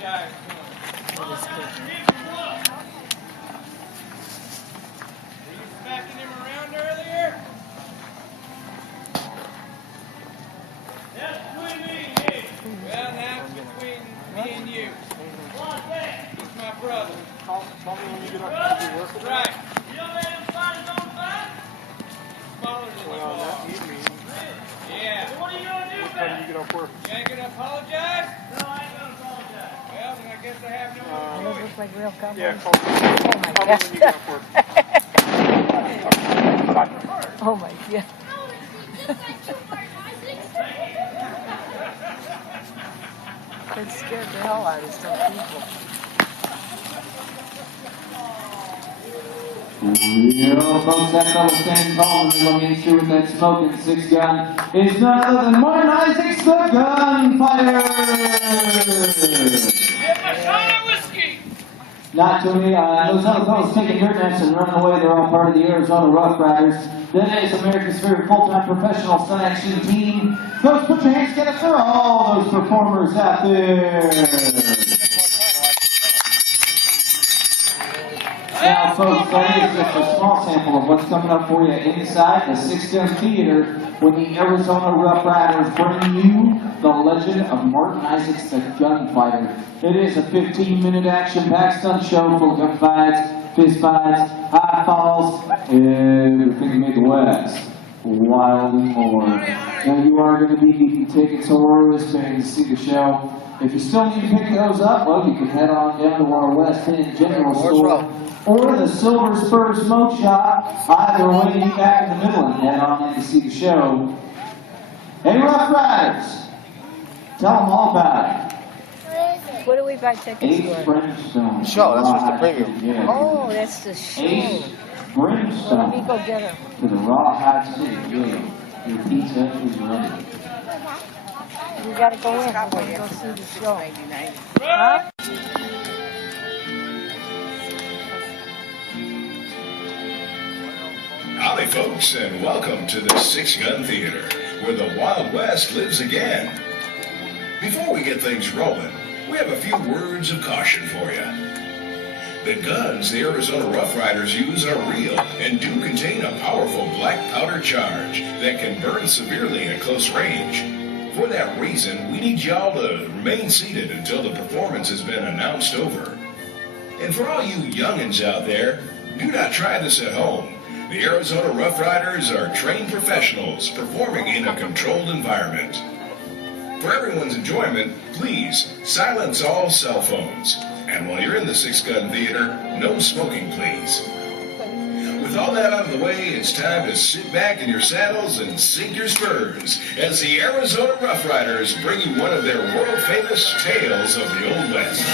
apologize to him. Were you smacking him around earlier? That's between me and you. Well, now it's between me and you. He's my brother. Call me when you get up and do work. Right. You don't let him fight his own fight? Smaller than you are. Yeah. So what are you going to do about it? You get off work. You ain't going to apologize? No, I ain't going to apologize. Well, then I guess I have no more Those choice. look like real cowboys. Yeah, call me. Oh my Call me God. when you get off work. Oh my God. That scared the hell out of some people. Yo, folks, that fellow standing tall in the middle of Main Street with that smoking six-gun is none other than Martin Isaacs, the gunfighter! Get my shot of whiskey! Not to me, those other fellows taking dirt nets and running away, they're all part of the Arizona Rough Riders. That is America's favorite full-time professional stunt action team. Folks, put your hands together for all those performers out there. Now, folks, that is just a small sample of what's coming up for you inside the Six-Gun Theater when the Arizona Rough Riders bring you the legend of Martin Isaacs, the gunfighter. It is a 15-minute action-packed stunt show full of gunfights, fistfights, high falls, everything Midwest. Wild and more. Now, you are going to be needing tickets or wristbands to see the show. If you still need to pick those up, well, you can head on down to our West End General Store or the Silver Spur Smoke Shop. Either way, you back in the middle and head on in to see the show. Hey, Rough Riders, tell them all about it. What do we buy tickets Ace for? Brimstone. Show, that's just the preview. Yeah. Oh, that's the show. Ace Well, let me Brimstone go get her. to the Rawhide City. Yeah. Your pizza is ready. We gotta go in. We're gonna go see the show. Huh? Howdy, folks, and welcome to the Six-Gun Theater, where the Wild West lives again. Before we get things rolling, we have a few words of caution for you. The guns the Arizona Rough Riders use are real and do contain a powerful black powder charge that can burn severely at close range. For that reason, we need y'all to remain seated until the performance has been announced over. And for all you youngins out there, do not try this at home. The Arizona Rough Riders are trained professionals performing in a controlled environment. For everyone's enjoyment, please silence all cell phones. And while you're in the Six-Gun Theater, no smoking, please. With all that out of the way, it's time to sit back in your saddles and sink your spurs as the Arizona Rough Riders bring you one of their world-famous tales of the Old West.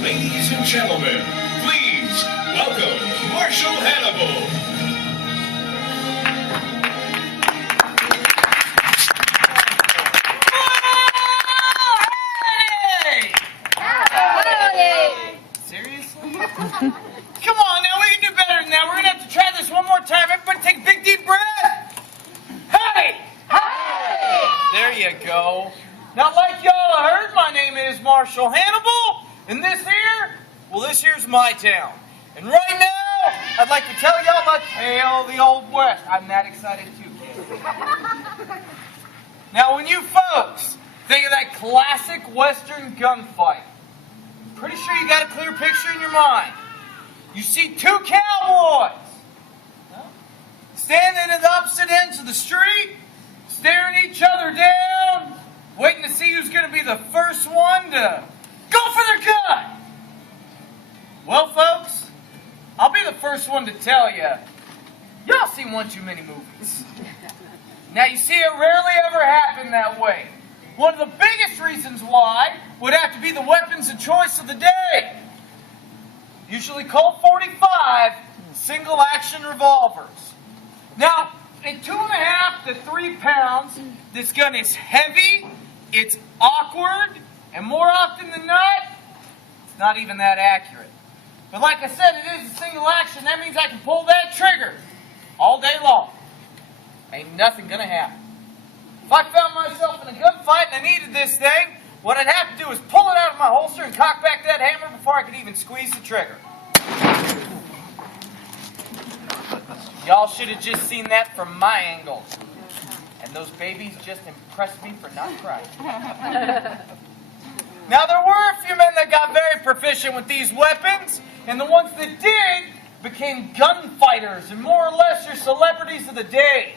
Ladies and gentlemen, please welcome Marshall Hannibal. Seriously? Come on now, we can do better than that. We're going to have to try this one more time. Everybody take a big deep breath. Hey! Hey! There you go. Now, like y'all heard, my name is Marshall Hannibal. And this here's my town. And right now, I'd like to tell y'all a tale of the Old West. I'm that excited too, kids. Now, when you folks think of that classic Western gunfight, pretty sure you got a clear picture in your mind. You see two cowboys standing at the opposite ends of the street, staring each other down, waiting to see who's going to be the first one to go for their gun. Well, folks, I'll be the first one to tell you, y'all seen one too many movies. Now, you see, it rarely ever happened that way. One of the biggest reasons why would have to be the weapons of choice of the day. Usually Colt 45 single-action revolvers. Now, at 2.5 to 3 pounds, this gun is heavy, it's awkward, and more often than not, it's not even that accurate. But like I said, it is a single action. That means I can pull that trigger all day long. ain't nothing gonna happen. If I found myself in a gunfight and I needed this thing, what I'd have to do is pull it out of my holster and cock back that hammer before I could even squeeze the trigger. Y'all should have just seen that from my angle. And those babies just impressed me for not crying. Now, there were a few men that got very proficient with these weapons, and the ones that did became gunfighters and more or less your celebrities of the day.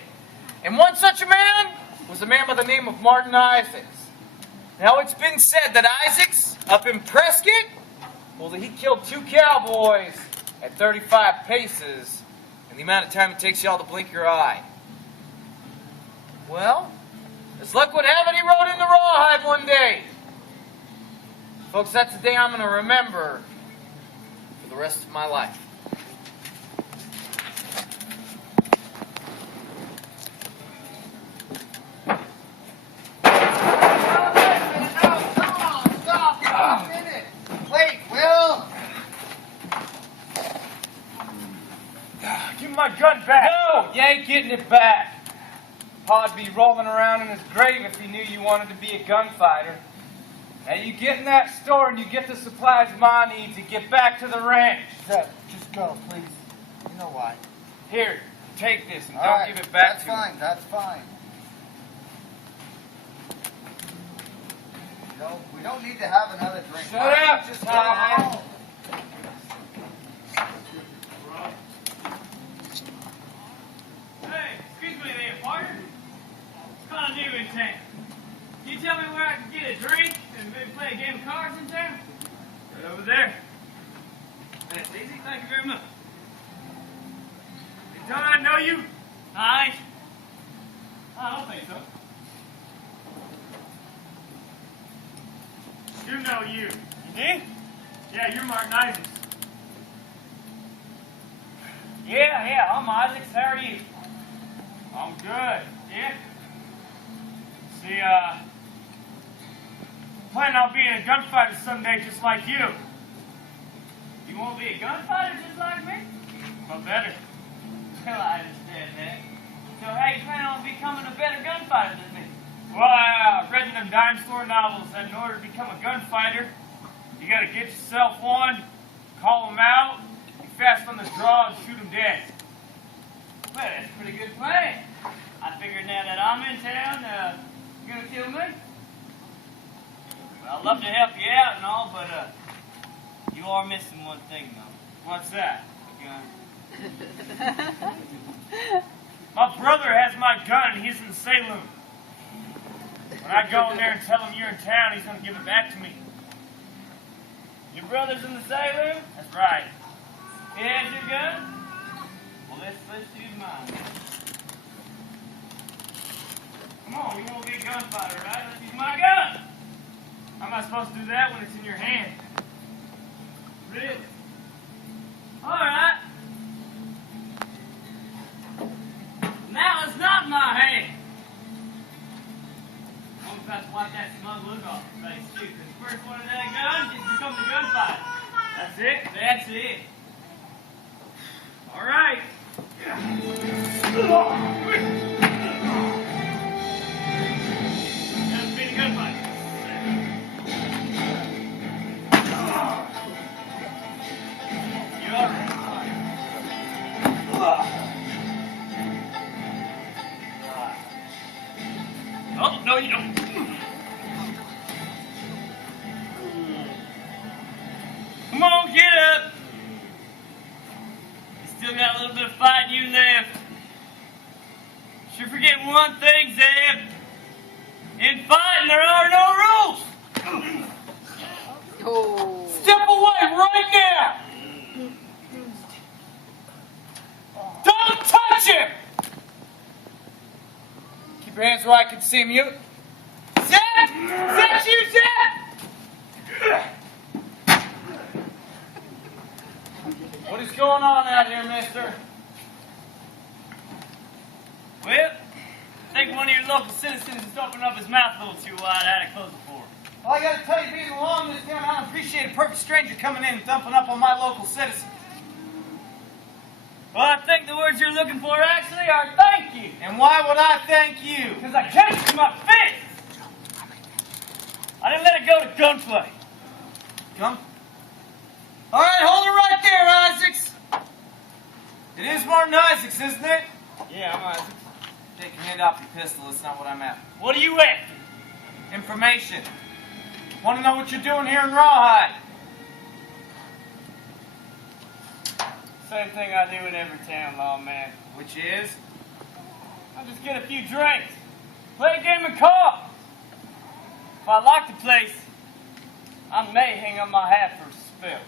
And one such a man was a man by the name of Martin Isaacs. Now, it's been said that Isaacs, up in Prescott, well, he killed 2 cowboys at 35 paces in the amount of time it takes y'all to blink your eye. Well, as luck would have it, he rode into Rawhide one day. Folks, that's the day I'm going to remember for the rest of my life. Give me my gun back. No, you ain't getting it back. Pa'd be rolling around in his grave if he knew you wanted to be a gunfighter. Now you get in that store and you get the supplies Ma needs to get back to the ranch. Zeb, just go, please. You know why. Here, take this and All don't right, give it back that's to me. fine, that's fine. No, we don't need to have another drink. Shut Why don't up, you just go Ty. home? Hey, excuse me there, partner. It's kind of new in town. Can you tell me where I can get a drink and maybe play a game of cards in town? Right over there. That's easy, thank you very much. Hey, don't I know you? I don't think so. Do know you. You did? Yeah, you're Martin Isaacs. Yeah, I'm Isaacs. How are you? I'm good. Yeah? See, planning on being a gunfighter someday just like you. You want to be a gunfighter just like me? But better. Well, I understand that. So how you planning on becoming a better gunfighter than me? Well, I read in them dime store novels that in order to become a gunfighter, you gotta get yourself one, call them out, be fast on the draw, and shoot them dead. Well, that's a pretty good plan. I figured now that I'm in town, you're gonna kill me? Well, I'd love to help you out and all, but you are missing one thing, though. What's that? My brother has my gun, and he's in the saloon. When I go in there and tell him you're in town, he's gonna give it back to me. Your brother's in the saloon? That's right. He has your gun? Well, let's use mine. Come on, you want to be a gunfighter, right? Let's use my gun. How am I supposed to do that when it's in your hand? Really? All right. Now it's not in my hand. I'm about to wipe that smug look off your face, too, because the first one of that gun just becomes a gunfighter. That's it? That's it. All right. Let's be the gunfighter. You all right? Oh, no, you don't. Come on, get up. You still got a little bit of fight in you left. Sure forget one thing, Zeb. In fighting, there are no rules. Oh. Step away right now! Don't touch him! Keep your hands where I can see him. You. Zeb! Is that you, Zeb? What is going on out here, mister? Well, I think one of your local citizens is opening up his mouth a little too wide. I had to close it for him. Well, I gotta tell you, being along this town, I don't appreciate a perfect stranger coming in and dumping up on my local citizens. Well, I think the words you're looking for actually are thank you. And why would I thank you? Because I kept it to my fist. I didn't let it go to gunplay. Come. All right, hold it right there, Isaacs. It is Martin Isaacs, isn't it? Yeah, I'm Isaac. Take your hand off your pistol. That's not what I'm after. What are you after? Information. Want to know what you're doing here in Rawhide? Same thing I do in every town, lawman. Which is? I just get a few drinks, play a game of cards. If I like the place, I may hang up my hat for a spill.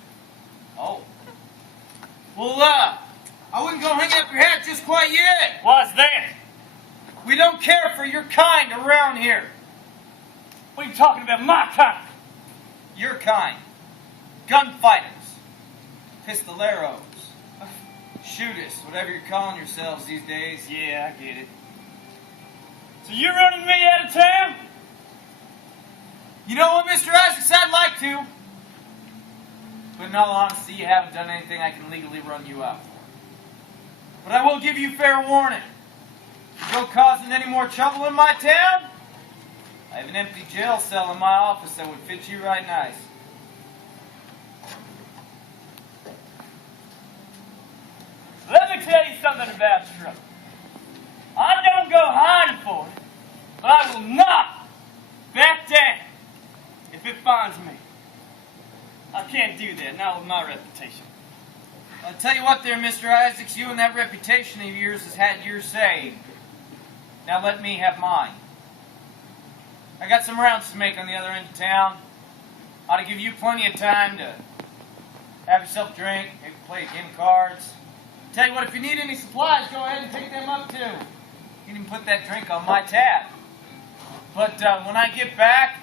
Oh. Well, I wouldn't go hang up your hat just quite yet. What's that? We don't care for your kind around here. What are you talking about, my kind? Your kind. Gunfighters. Pistoleros. Shooters, whatever you're calling yourselves these days. Yeah, I get it. So you're running me out of town? You know what, Mr. Isaacs, I'd like to. But in all honesty, you haven't done anything I can legally run you out for. But I will give you fair warning. If you go causing any more trouble in my town, I have an empty jail cell in my office that would fit you right nice. Let me tell you something about trouble. I don't go hiding for it, but I will not back down if it finds me. I can't do that, not with my reputation. I'll tell you what there, Mr. Isaacs, you and that reputation of yours has had your say. Now let me have mine. I got some rounds to make on the other end of town. Ought to give you plenty of time to have yourself a drink, maybe play a game of cards. Tell you what, if you need any supplies, go ahead and pick them up too. You can put that drink on my tab. But when I get back,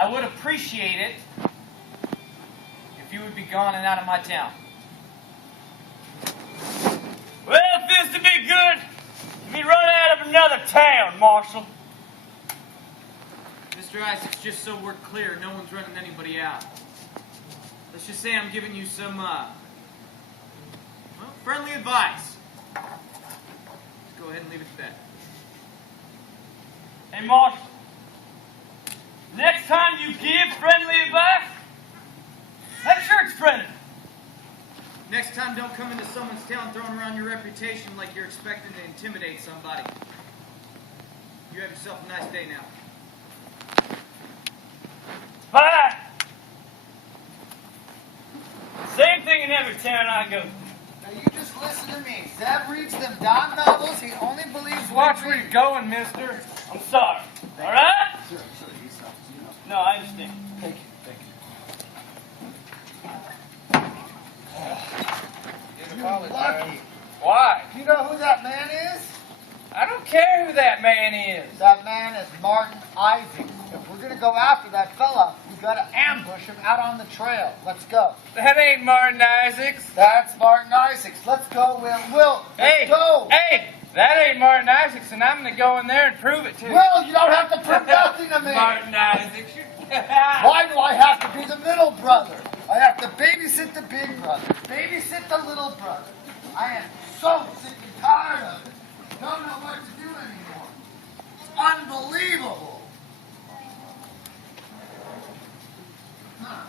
I would appreciate it if you would be gone and out of my town. Well, if this to be good, be run out of another town, Marshal. Mr. Isaacs, just so we're clear, no one's running anybody out. Let's just say I'm giving you some, friendly advice. Let's go ahead and leave it at that. Hey, Marshal, next time you give friendly advice, make sure it's friendly. Next time, don't come into someone's town throwing around your reputation like you're expecting to intimidate somebody. You have yourself a nice day now. Bye. Same thing in every town I go to. Now you just listen to me. Zeb reads them dime novels. He only believes Watch where you're going, mister. I'm sorry. All right? Sure, he's not, No, I understand. Thank you. You're lucky. Why? You know who that man is? I don't care who that man is. That man is Martin Isaacs. If we're gonna go after that fella, we gotta ambush him out on the trail. Let's go. That ain't Martin Isaacs. That's Martin Isaacs. Let's go, Will. Let's go. Hey, that ain't Martin Isaacs, and I'm gonna go in there and prove it to you. Will, you don't have to prove nothing to me. Martin Isaacs. Why do I have to be the middle brother? I have to babysit the big brother, babysit the little brother. I am so sick and tired of it. Don't know what to do anymore. It's unbelievable. Huh.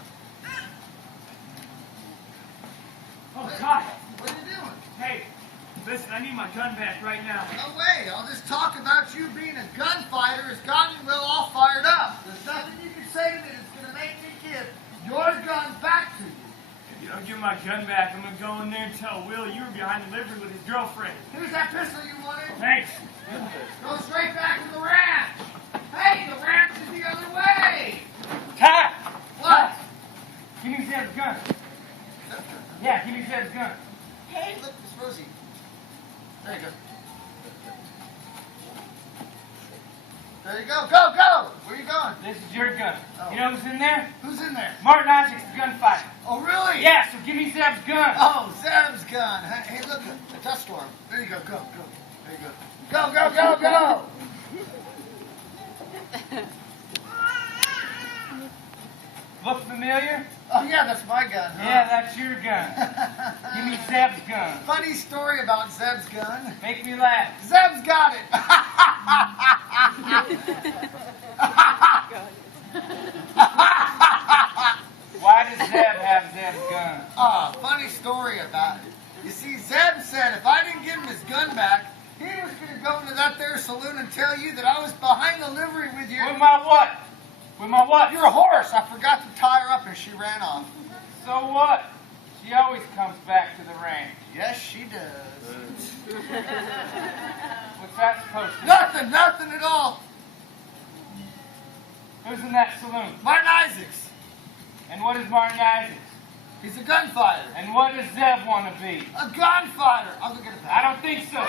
Oh, God. What are you doing? Hey, listen, I need my gun back right now. No way. All this talk about you being a gunfighter has gotten Will all fired up. There's nothing you can say to me that's going to make me give your gun back to you. If you don't give my gun back, I'm going to go in there and tell Will you were behind the livery with his girlfriend. Here's that pistol you wanted. Thanks. Go straight back to the ranch. Hey, the ranch is the other way. Ty! What? Give me Zeb's gun. Yeah, give me Zeb's gun. Hey, look, it's Rosie. There you go. There you go. Go, go. Where you going? This is your gun. Oh. You know who's in there? Who's in there? Martin Isaacs, the gunfighter. Oh, really? Yeah, so give me Zeb's gun. Oh, Zeb's gun. Hey, look, a dust storm. There you go. Go, go. There you go. Go, go, go, go. Look familiar? Oh yeah, that's my gun, huh? Yeah, that's your gun. Give me Zeb's gun. Funny story about Zeb's gun. Make me laugh. Zeb's got it. Why does Zeb have Zeb's gun? Funny story about it. You see, Zeb said if I didn't give him his gun back, he was going to go into that there saloon and tell you that I was behind the livery with your... With my what? With my what? Your horse. I forgot to tie her up and she ran off. So what? She always comes back to the ranch. Yes, she does. What's that supposed to Nothing at all. be? Who's in that saloon? Martin Isaacs. And what is Martin Isaacs? He's a gunfighter. And what does Zeb want to be? A gunfighter. I'll go get it I back. don't think so.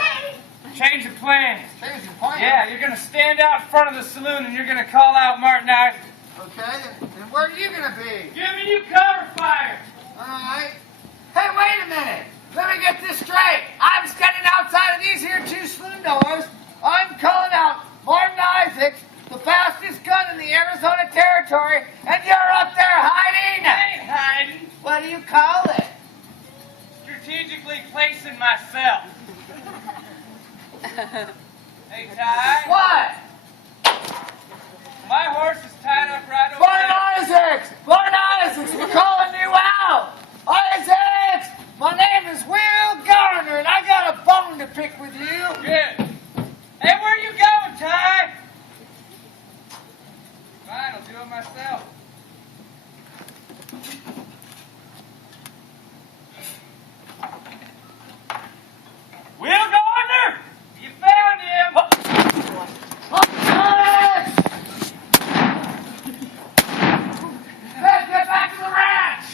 Change of plans. Change your plan. Yeah, you're going to stand out in front of the saloon and you're going to call out Martin Isaacs. Okay, and where are you going to be? Giving you cover fire. All right. Hey, wait a minute. Let me get this straight. I'm standing outside of these here two saloon doors. I'm calling out Martin Isaacs, the fastest gun in the Arizona territory, and you're up there hiding. I ain't hiding. What do you call it? Strategically placing myself. Hey, Ty. What? My horse is tied up right over Martin there. Isaacs! Martin Isaacs, we're calling you out! Isaacs! My name is Will Garner, and I got a bone to pick with you. Good. Hey, where are you going, Ty? Fine, I'll do it myself. Will Gardner! You found him! Isaacs! Let's get back to the ranch!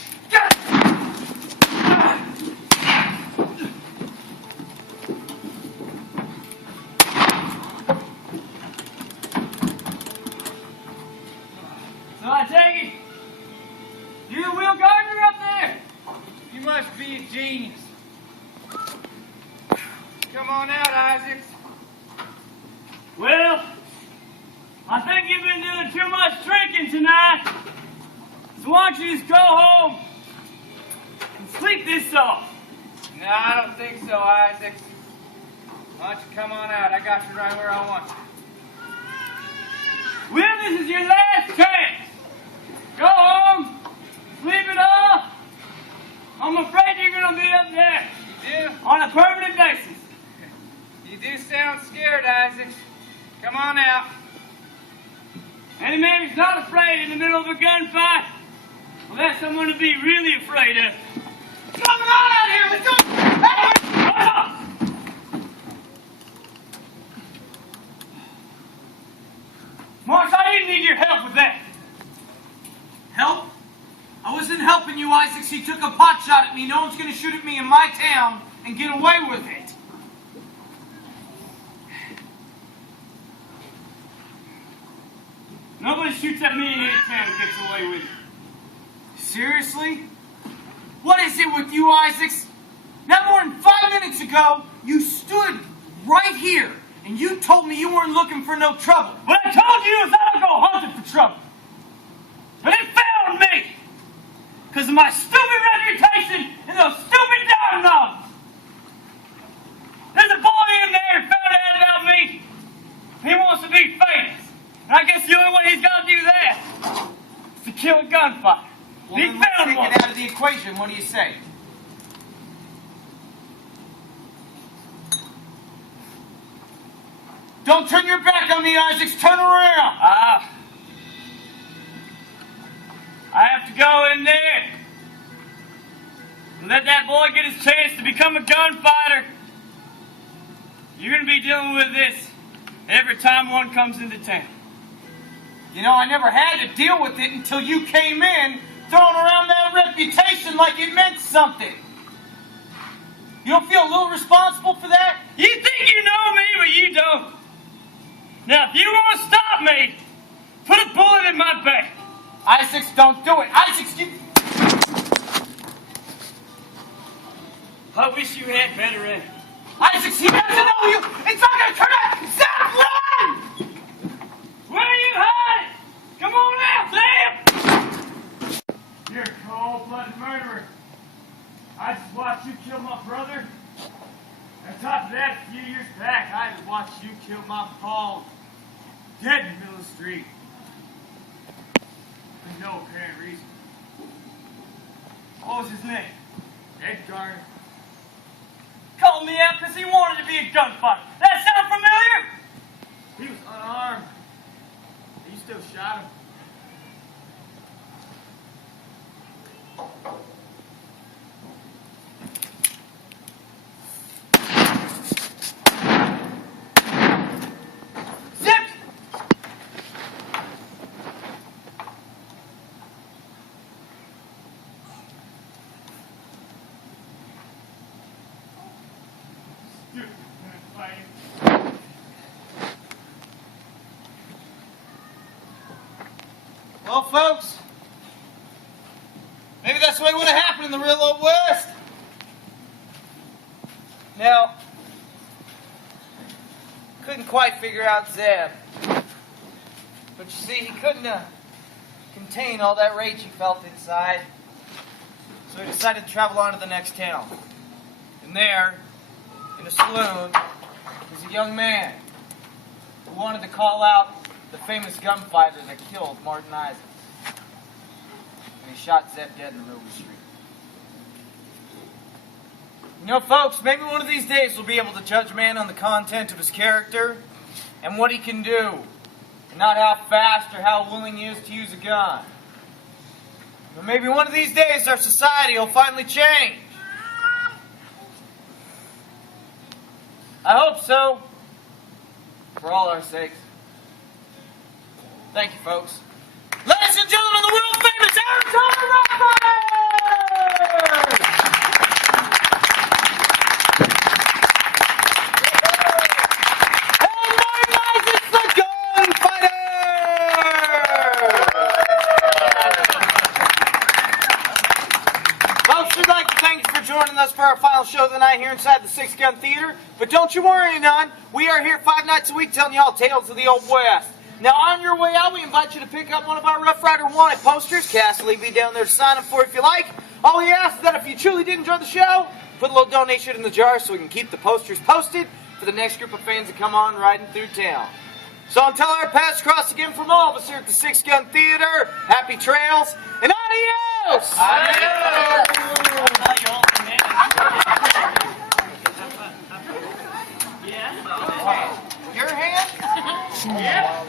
So I take it, you're the Will Gardner up there? You must be a genius. Come on out, Isaacs. Well, I think you've been doing too much drinking tonight. So why don't you just go home and sleep this off? No, I don't think so, Isaacs. Why don't you come on out? I got you right where I want you. Well, this is your last chance. Go home, sleep it off. I'm afraid you're going to be up there You do? on a permanent basis. You do sound scared, Isaacs. Come on out. Any man who's not afraid in the middle of a gunfight, well, that's someone to be really afraid of. Come on out here! Let's go! Hey! Marsh, I didn't need your help with that. Help? I wasn't helping you, Isaacs. He took a pot shot at me. No one's going to shoot at me in my town and get away with it. Nobody shoots at me in any town and gets away with it. Seriously? What is it with you, Isaacs? Not more than 5 minutes ago, you stood right here and you told me you weren't looking for no trouble. What I told you is I don't go hunting for trouble. But it found me because of my stupid reputation and those stupid dime novels. There's a boy in there who found out about me. He wants to be famous. And I guess the only way he's got to do that is to kill a gunfighter. Well, He then let's found take one. it out of the equation. What do you say? Don't turn your back on me, Isaacs. Turn around. I have to go in there and let that boy get his chance to become a gunfighter. You're going to be dealing with this every time one comes into town. You know, I never had to deal with it until you came in, throwing around that reputation like it meant something. You don't feel a little responsible for that? You think you know me, but you don't. Now, if you want to stop me, put a bullet in my back. Isaacs, don't do it. Isaacs, you... I wish you had better aim. Isaacs, he doesn't know you. It's not going to turn out. Stop, run! Where are you hiding? Come on out, Sam! watched you kill my Paul dead in the middle of the street. For no apparent reason. What was his name? Edgar. Called me out because he wanted to be a gunfighter. That sound familiar? He was unarmed. You still shot him. Well, folks, maybe that's the way it would have happened in the real old West. Now, couldn't quite figure out Zeb. But you see, he couldn't contain all that rage he felt inside. So he decided to travel on to the next town. And there, in a saloon, was a young man who wanted to call out the famous gunfighter that killed Martin Isaacs. And he shot Zeb dead in the middle of the street. You know, folks, maybe one of these days we'll be able to judge a man on the content of his character and what he can do, and not how fast or how willing he is to use a gun. But maybe one of these days our society will finally change. I hope so, for all our sakes. Thank you, folks. Ladies and gentlemen, the world famous Arizona Rawhide! And Martin Isaacs, the gunfighter! Folks, we'd like to thank you for joining us for our final show of the night here inside the Six Gun Theater. But don't you worry none, we are here 5 nights a week telling y'all tales of the Old West. Now, on your way out, we invite you to pick up one of our Rough Rider Wanted posters. Cass will be down there to sign them for if you like. All we ask is that if you truly did enjoy the show, put a little donation in the jar so we can keep the posters posted for the next group of fans that come on riding through town. So until our paths cross again from all of us here at the Six Gun Theater, happy trails, and adios! Your hand? Yeah.